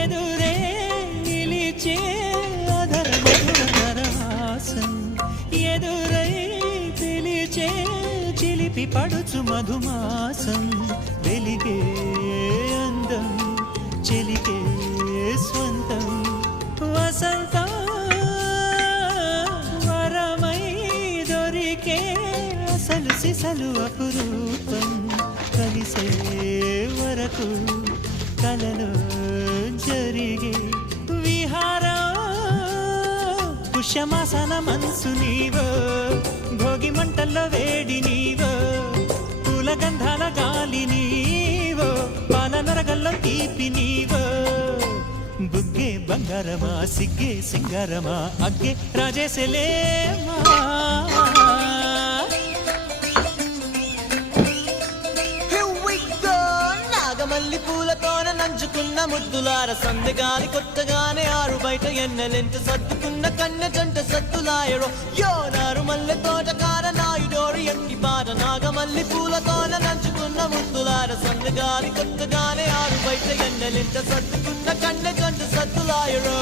ఎదురే నిలిచే అధర మధురహాసం ఎదురై పిలిచే చిలిపి పడుచు మధుమాసం వెలిగే అందం చెలికే స్వంతం వసంతం వరమై దొరికే అసలు సిసలు అపురూపం కలిసే వరకు కలలో జరిగే విహారం పుష్యమాసన మనసు నీవో భోగి మంటల్లో వేడి నీవో పూల గంధాల గాలి నీవో పాల నరగల్లో తీపి నీవో బుగ్గే బంగారమా సిగ్గే సింగారమా అగ్గే రాజేసలేమా మల్లి పూలతోన నంచుకున్న ముద్దులార సందగాలి కొత్తగానే ఆరు బయట ఎన్నెలెంట సర్దుకున్న కన్నె జంట సత్తులాయరో యోనారు మల్లె తోటకార నాయుడోరు ఎట్టి పాట నాగమల్లి పూలతోన నంచుకున్న ముద్దులార సందగాలి కొత్తగానే ఆరు బయట ఎన్నెలెంట సర్దుకున్న కన్నె జంట సత్తులాయరో